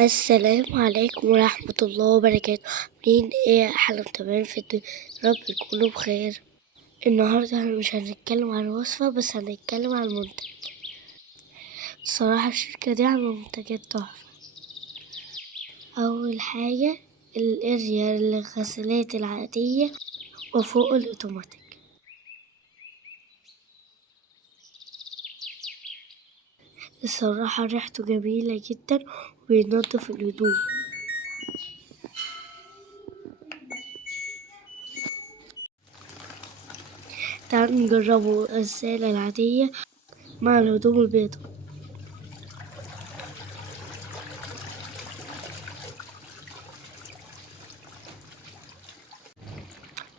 السلام عليكم ورحمة الله وبركاته. عاملين ايه احلى متابعين في الدنيا؟ يا رب يكونوا بخير. النهاردة احنا مش هنتكلم عن وصفة بس هنتكلم عن منتج. الصراحة الشركة دي عاملة منتجات تحفة. أول حاجة الاريا للغسالات العادية وفوق الأوتوماتيك. الصراحة ريحته جميلة جدا وبينضف الهدوم. تعالوا نجربوا الغسالة العادية مع الهدوم البيضاء.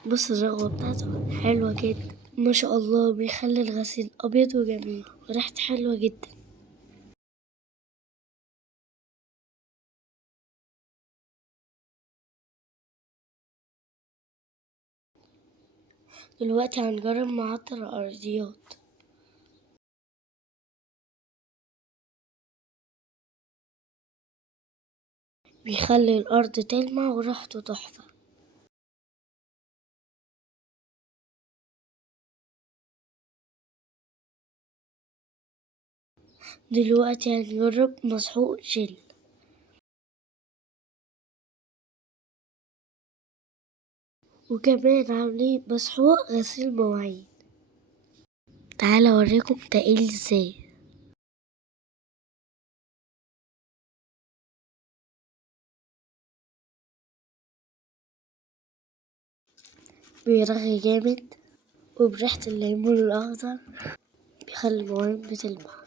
بص الرغوة بتاعته حلوة جدا ما شاء الله، بيخلي الغسيل أبيض وجميل وريحته حلوة جدا. دلوقتي هنجرب معطر الأرضيات. بيخلي الأرض تلمع وريحته تحفة. دلوقتي هنجرب مسحوق جل. وكمان عاملين مسحوق غسيل مواعين. تعالى اوريكم تقيل ازاي. بيرغي جامد وبريحة الليمون الأخضر بيخلي المواعين بتلمع.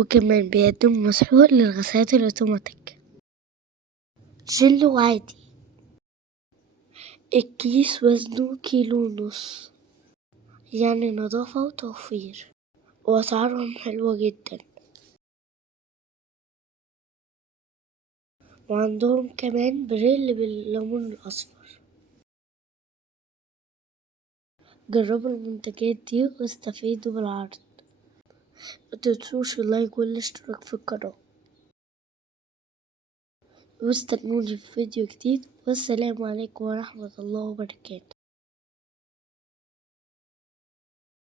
وكمان بيقدم مسحوق للغسالات الأوتوماتيك. جل وعادي. الكيس وزنه كيلو ونص، يعني نظافة وتوفير، وأسعارهم حلوة جدا. وعندهم كمان بريل بالليمون الأصفر. جربوا المنتجات دي واستفيدوا بالعرض. متنسوش اللايك والاشتراك في القناة، واستنوني في فيديو جديد. والسلام عليكم ورحمة الله وبركاته.